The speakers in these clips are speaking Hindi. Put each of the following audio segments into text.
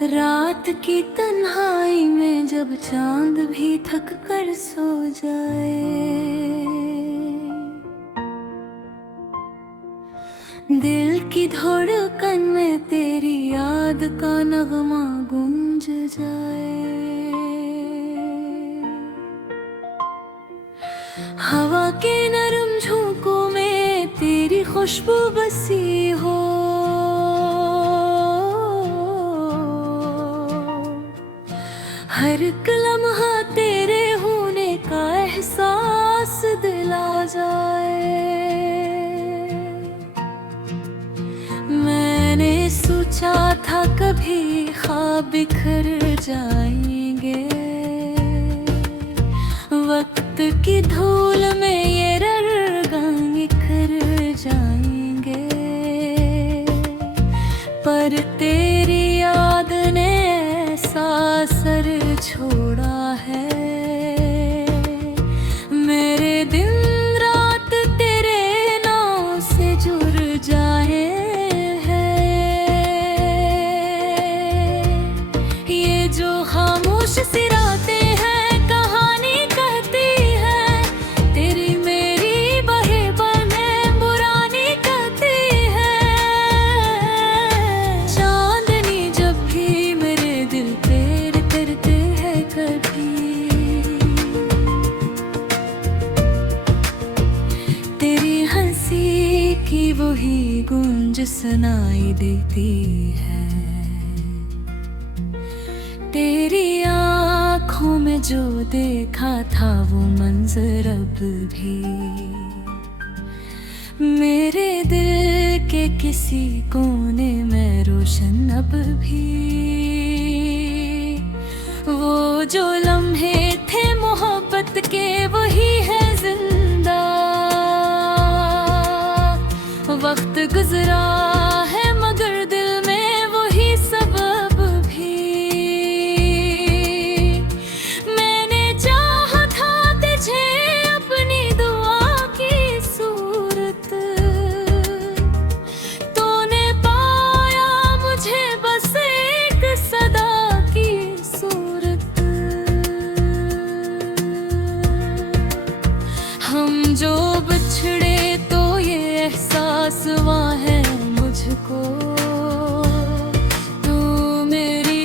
रात की तन्हाई में जब चांद भी थक कर सो जाए, दिल की धड़कन में तेरी याद का नगमा गूंज जाए। हवा के नरम झोंकों में तेरी खुशबू बसी हो, हर एक लम्हा तेरे होने का एहसास दिला जाए। मैंने सोचा था कभी ख्वाब बिखर जाएंगे, वक्त की धूल में ये रंग निखर जाएंगे, पर तेरी याद ने ऐसा असर छोड़ा है। मेरे दिन रात तेरे नाम से जुड़ जाए हैं। ये जो खामोश सी रातें हैं कहानी कहती है, तेरी मेरी बहे बने पुरानी कहती है। चांदनी जब भी मेरे दिल पे करते हैं कभी, तेरी हंसी की वही गूंज सुनाई देती है। तेरी आँखों में जो देखा था वो मंजर अब भी मेरे दिल के किसी कोने में रोशन अब भी। वो जो लम्हे थे मोहब्बत के वही है जिंदा, वक्त गुजरा है मगर दिल में वही सबब भी। मैंने चाहा था तुझे अपनी दुआ की सूरत, तूने पाया मुझे बस एक सदा की सूरत। हम जो बिछड़े तो ये एहसास हुआ है मुझको, तू मेरी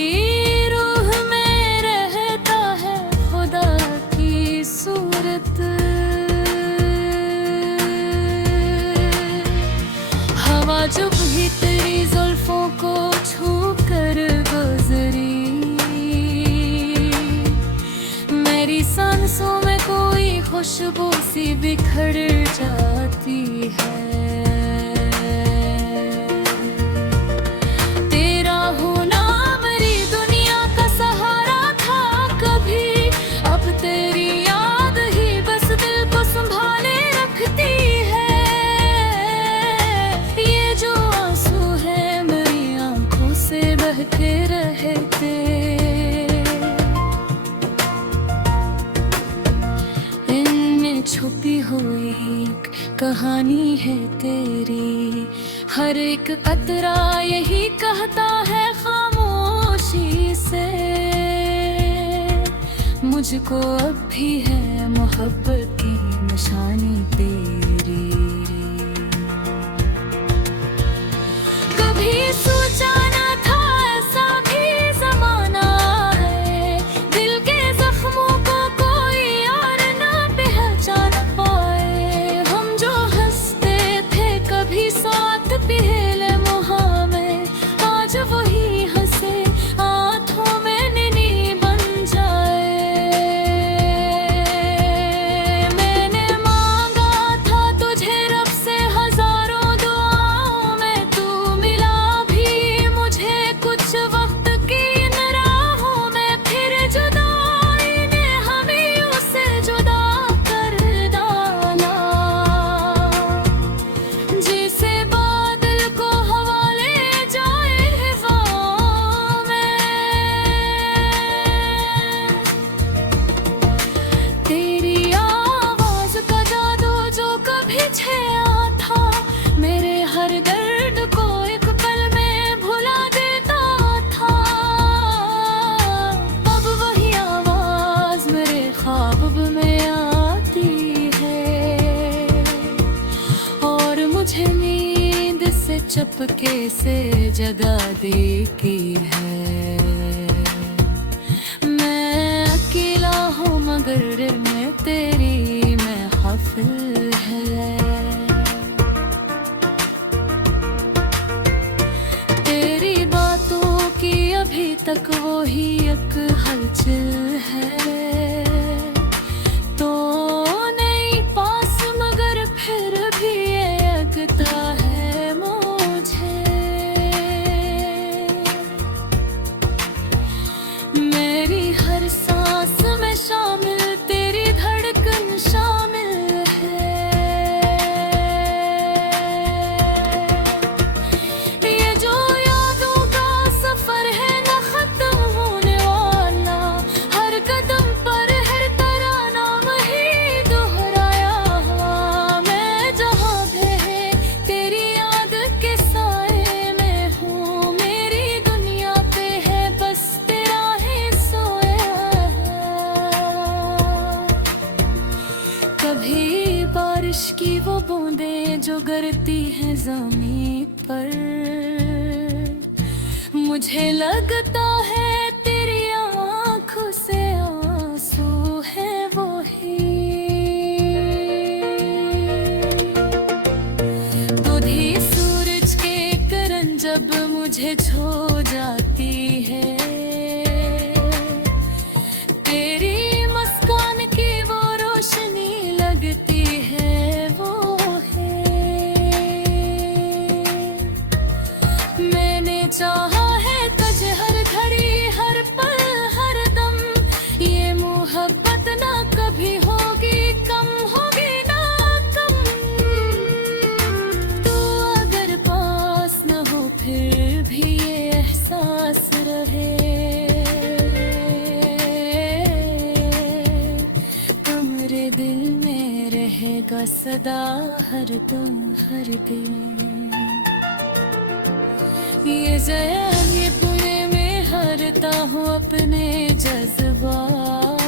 रूह में रहता है खुदा की सूरत। हवा जब भी तेरी जुल्फों को छू कर गुजरी, मेरी सांसों में कोई खुशबू सी बिखर जाती है। तेरा होना मेरी दुनिया का सहारा था कभी, अब तेरी याद ही बस दिल को संभाले रखती है। ये जो आंसू है मेरी आंखों से बहते रहते, छुपी हुई एक कहानी है तेरी। हर एक कतरा यही कहता है खामोशी से, मुझको अब भी है मोहब्बत की निशानी तेरी। कभी सोचा न था ऐसा भी जमाना है, दिल के जख्मों को कोई और ना पहचान पाए। हम जो हंसते थे कभी साथ पहले मुहा में, आज वही हंसे आँखों में नैनी बन जाए। मैंने मांगा था तुझे चपके से जगा देती है। मैं अकेला हूँ मगर मैं तेरी महफिल है। तेरी बातों की अभी तक वो ही एक हलचल है। तो नहीं पास मगर फिर भी ये लगता है मुझे। मेरी हर सांस में शामिल तेरी धड़कन शामिल है। ये जो यादों का सफर है न खत्म होने वाला, हर कदम पर हर तराना वही दोहराया हुआ। मैं जहाँ भी है तेरी याद के साए में हूँ। मेरी दुनिया पे है बस तेरा ही सोया है। कभी बारिश की वो बूंदें जो गिरती हैं ज़मीं पर, मुझे लगता है तेरी आँखों से आंसू है वही। दूधी सूरज के किरण जब मुझे छू जाती है, तेरी मुस्कान की वो रोशनी लगती है वो है। मैंने चाहा है तुझे हर घड़ी हर पल हर दम। ये मोहब्बत ना कभी होगी कम, होगी ना कम। तू अगर पास न हो फिर भी ये एहसास रहे। मेरे दिल में रहेगा सदा हर दम हर दिन। ये ज़हन ये बुरे में हरता हूँ अपने जज्बात।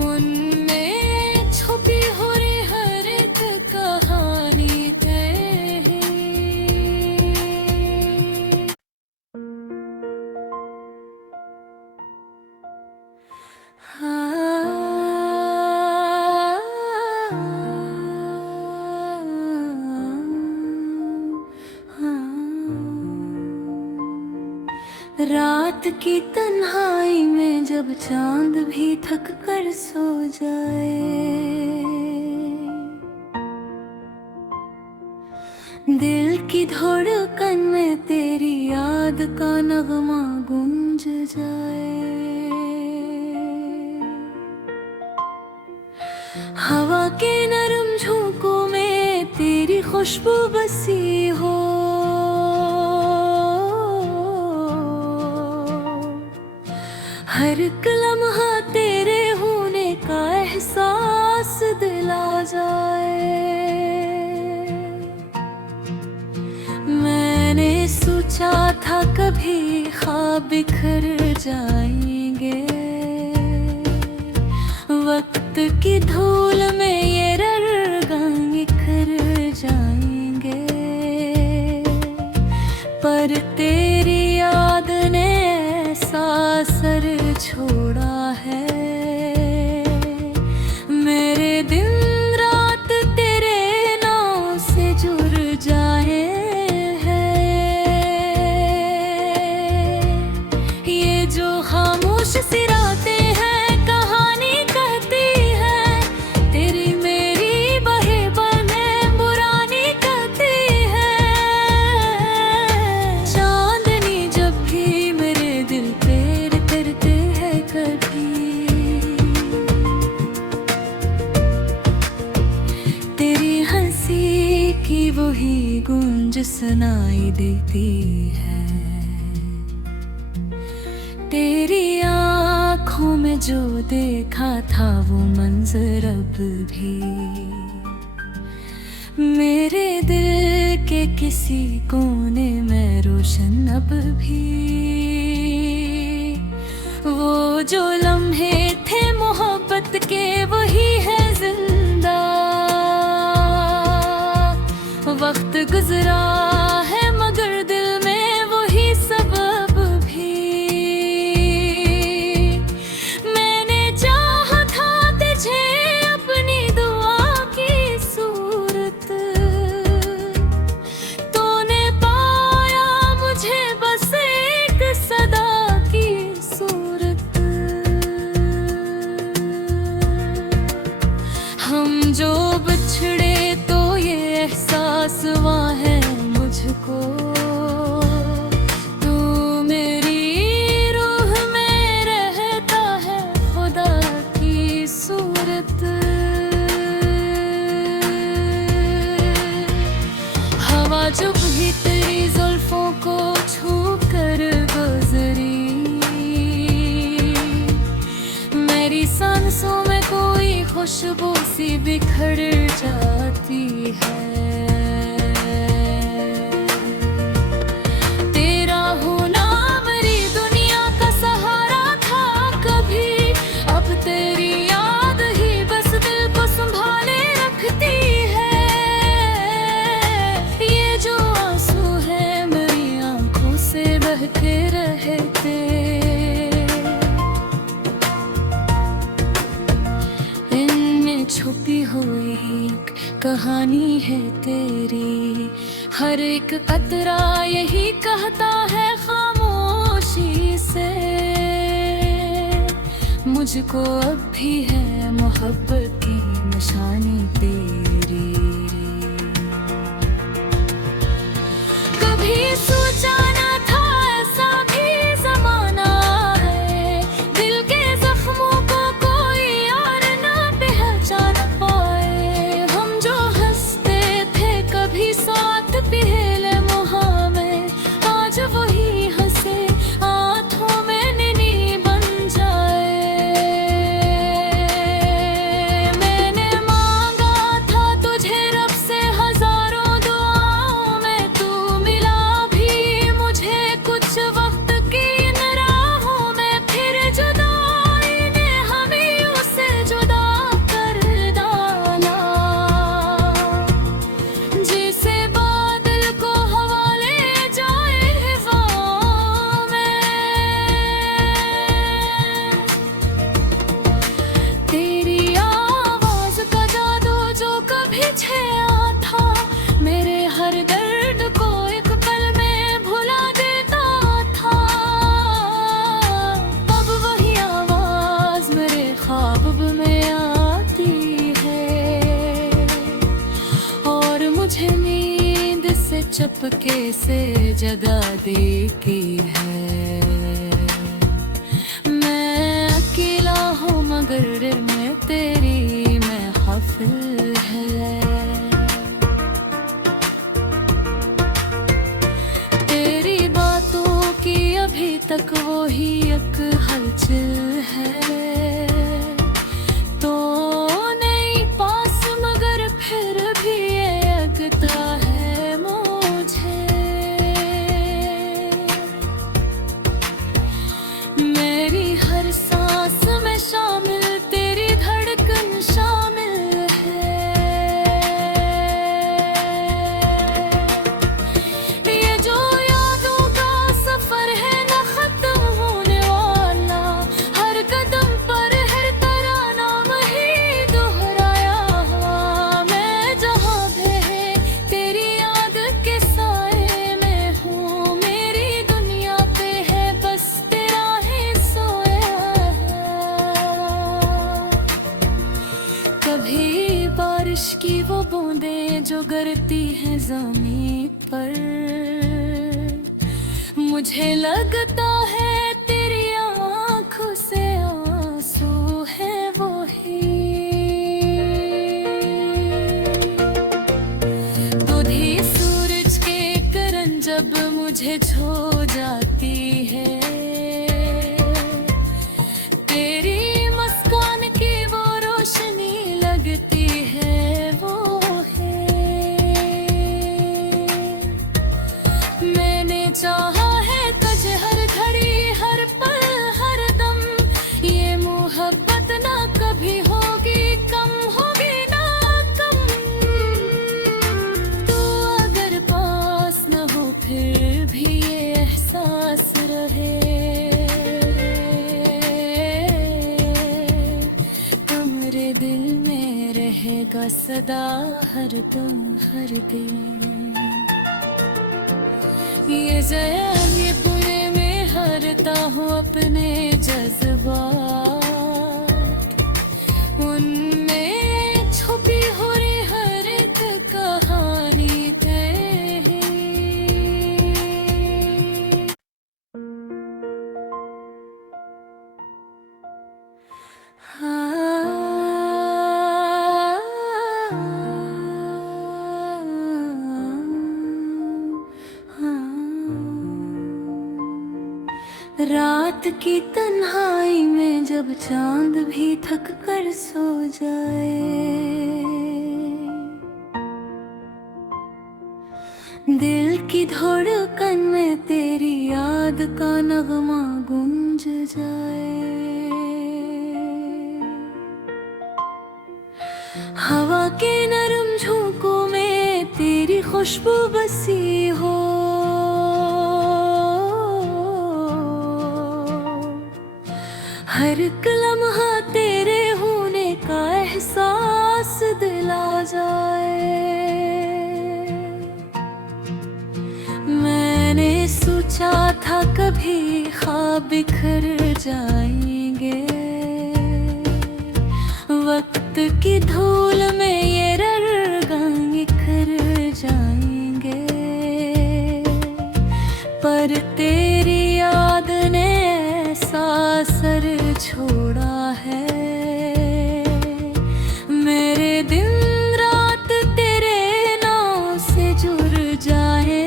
उनमें छुपी हो रही हर एक कहानी तेरी। रात की तन्हाई में जब चांद भी थक कर सो जाए, दिल की धड़कन में तेरी याद का नगमा गूंज जाए। हवा के नरम झोंकों में तेरी खुशबू बसी हो। हर एक लम्हा तेरे होने का एहसास दिला जाए। मैंने सोचा था कभी ख्वाब बिखर जाएंगे, वक्त की धूल में ये रंग निखर जाएंगे। पर तेरी याद ने ऐसा असर छोड़ा है। मेरे दिन रात तेरे नाम से जुड़ जाए हैं। ये जो खामोश सी रातें हैं कहानी कहती है। तेरी मेरी बहे बने पुरानी कहती है। चांदनी जब भी मेरे दिल पे करते हैं कभी, तेरी हंसी की वही गूंज सुनाई देती है। तेरी आँखों में जो देखा था वो मंजर अब भी मेरे दिल के किसी कोने में रोशन अब भी। वो जो लम्हे थे मोहब्बत के वही है जिंदा। वक्त गुजरा बिखर जाती है। तेरा होना मेरी दुनिया का सहारा था कभी, अब तेरी याद ही बस दिल को संभाले रखती है। ये जो आंसू है मेरी आंखों से बहते रहते, इनमें छुपी हुई एक कहानी है तेरी। हर एक कतरा यही कहता है खामोशी से, मुझको अब भी है मोहब्बत की निशानी तेरी। कभी सोचा न था ऐसा भी ज़माना है, दिल के जख्मों को कोई यार ना पहचान पाए। हम जो हंसते थे कभी साथ पहले मुहा में, आज वही हंसे आँखों में नैनी बन जाए। मैंने मांगा था तुझे रब से हजारों दुआओं में, तू मिला भी मुझे कुछ वक्त की इन राहों में। फिर जुदाई ने हमें उससे जुदा कर डाला, जिसे बादल को हवा ले जाए हवा में। तेरी आवाज का जादू जो कभी छाया था, मेरे हर दर्द को एक पल में भुला देता था। अब वही आवाज मेरे ख्वाब में आती है, और मुझे नींद से चपके से जगा देती है। मैं अकेला हूँ मगर मैं तेरी महफिल है। तेरी बातों की अभी तक वो ही एक हलचल है। तो नहीं पास मगर फिर भी ये लगता है मुझे, मेरी हर सांस में शामिल तेरी धड़कन शामिल है। ये जो यादों का सफर है न खत्म होने वाला, हर कदम पर हर तरह नाम ही दोहराया हुआ। मैं जहाँ भी है तेरी याद के साए में हूँ, मेरी दुनिया पे है बस तेरा ही सोया है। कभी बारिश की वो बूंदें जो गिरती हैं ज़मीं पर, मुझे लगता है तेरी आँखों से आंसू है वो ही। दूधी सूरज के किरण जब मुझे छू जाती है, तेरी मुस्कान की वो रोशनी लगती है वो है। मैंने चाहा है तुझे हर घड़ी हर पल हर दम, ये मोहब्बत ना कभी होगी कम, होगी ना कम। तू अगर पास न हो फिर भी ये एहसास रहे, तो मेरे दिल में रहेगा सदा हर दम हर दिन। ये जया ये बुरे में हरता हूँ अपने जज्बात, उनमें छुपी हो रही हर एक कहानी तेरी। रात की तन्हाई में जब चांद भी थक कर सो जाए, दिल की धड़कन में तेरी याद का नगमा गूंज जाए। हवा के नरम झोंकों में तेरी खुशबू बसी हो, हर एक लम्हा तेरे होने का एहसास दिला जाए। मैंने सोचा था कभी ख्वाब बिखर जाएंगे, वक्त की धूल में ये रंग निखर जाएंगे, पर तेरी याद ने ऐसा असर छोड़ा है। मेरे दिन रात तेरे नाम से जुड़ जाए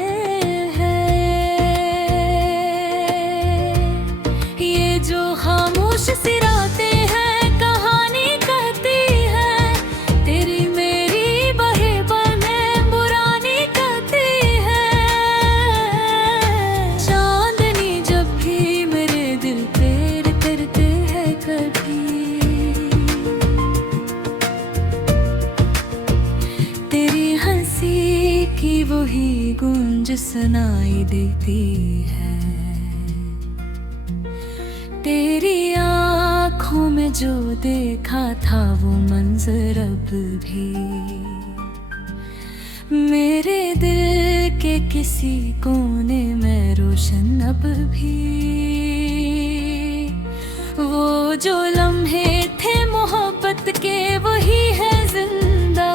हैं। ये जो खामोश सी रातें हैं कहानी कहती है, तेरी मेरी बहे बने पुरानी कहती है। चांदनी जब भी मेरे दिल पे करते हैं कभी, तेरी हंसी की वही गूंज सुनाई देती है। तेरी आँखों में जो देखा था वो मंजर अब भी मेरे दिल के किसी कोने में रोशन अब भी। वो जो लम्हे थे मोहब्बत के वही है जिंदा,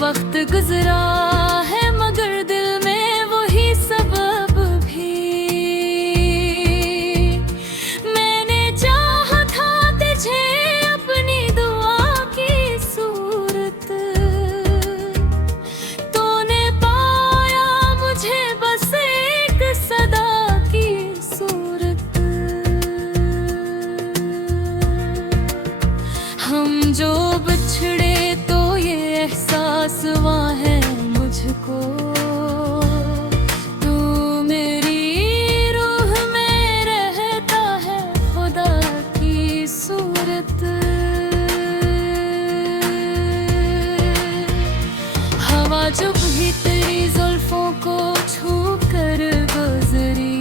वक्त गुजरा है मगर दिल में वही सबब भी। मैंने चाहा था तुझे अपनी दुआ की सूरत, तूने पाया मुझे बस एक सदा की सूरत। हम जो बिछड़े तो ये एहसास हुआ है मुझको, तू मेरी रूह में रहता है खुदा की सूरत। हवा जब भी तेरी जुल्फों को छू कर गुजरी,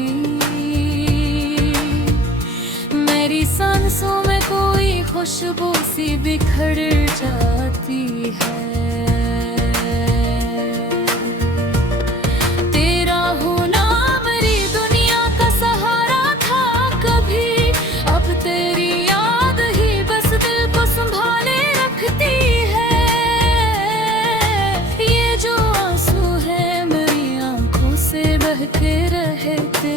मेरी सांसों में कोई खुशबू सी बिखर जाती है। तेरा होना मेरी दुनिया का सहारा था कभी, अब तेरी याद ही बस दिल को संभाले रखती है। ये जो आंसू है मेरी आंखों से बहते रहते,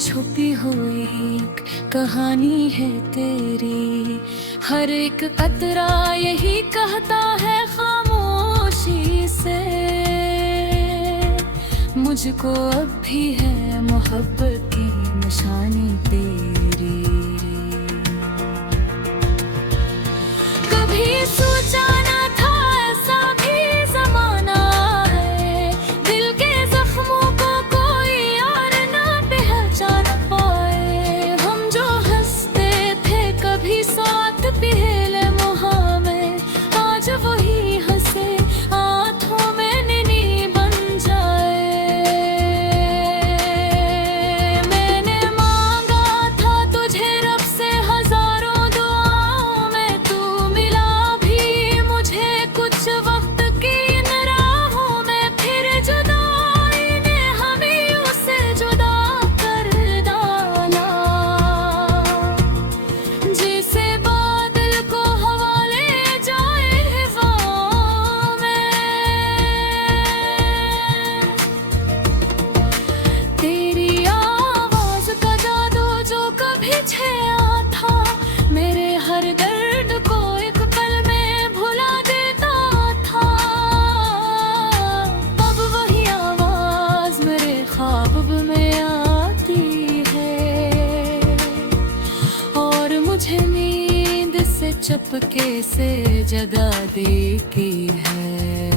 छुपी हुई एक कहानी है तेरी। हर एक कतरा यही कहता है खामोशी से, मुझको अब भी है मोहब्बत की निशानी तेरी। कभी सोचा ना था ऐसा भी जमाना है, दिल के जख्मों को कोई यार ना पहचान पाए। हम जो हंसते थे कभी साथ पहले मुहा में, आज वही हंसे आँखों में नैनी बन जाए। मैंने मांगा था तुझे रब से हजारों दुआओं में, तू मिला भी चपके से जगा दी की है।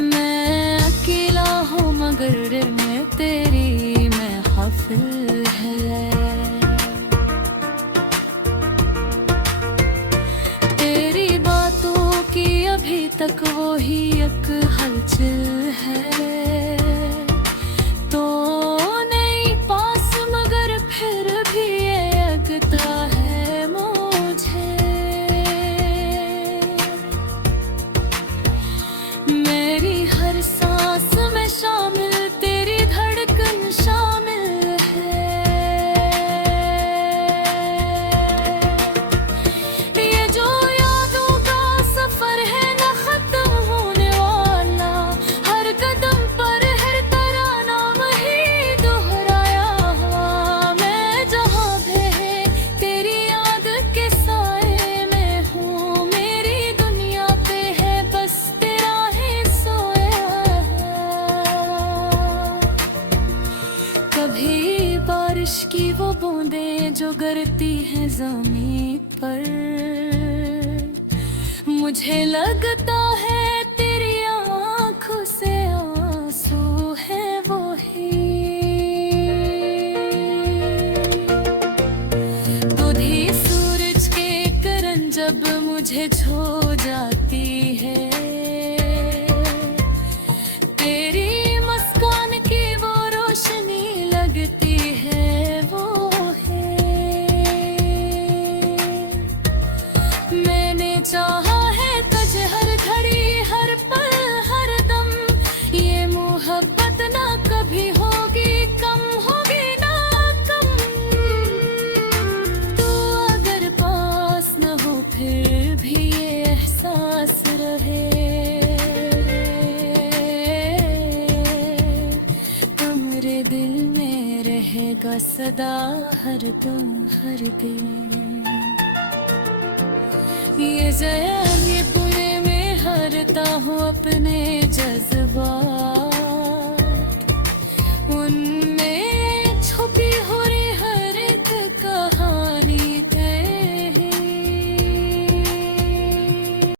मैं अकेला हूँ मगर मैं तेरी महफिल है। तेरी बातों की अभी तक वो ही एक हलचल है। तो नहीं पास मगर फिर भी ये लगता है मुझे। मेरी हर सांस में शामिल तेरी धड़कन शामिल है। ये जो यादों का सफर है न खत्म होने वाला। हर कदम पर हर तराना वही दोहराया हुआ। मैं जहाँ भी है तेरी याद के साए में हूँ। मेरी दुनिया पे है बस तेरा ही सोया। कभी बारिश की वो बूंदें जो गिरती हैं ज़मीं पर। मुझे लगता है तेरी आँखों से आंसू है वो ही। दूधी सूरज के किरण जब मुझे छू जाती है। तेरी मुस्कान की वो रोशनी लगती है वो है। मैंने चाहा है तुझे हर घड़ी हर पल हर दम। ये मोहब्बत ना कभी होगी कम होगी ना कम। तू अगर पास न हो फिर भी ये एहसास रहे। तो मेरे दिल में रहेगा सदा हर दम हर दिन। ये जया ये बुरे में हारता हूँ अपने जज्बा।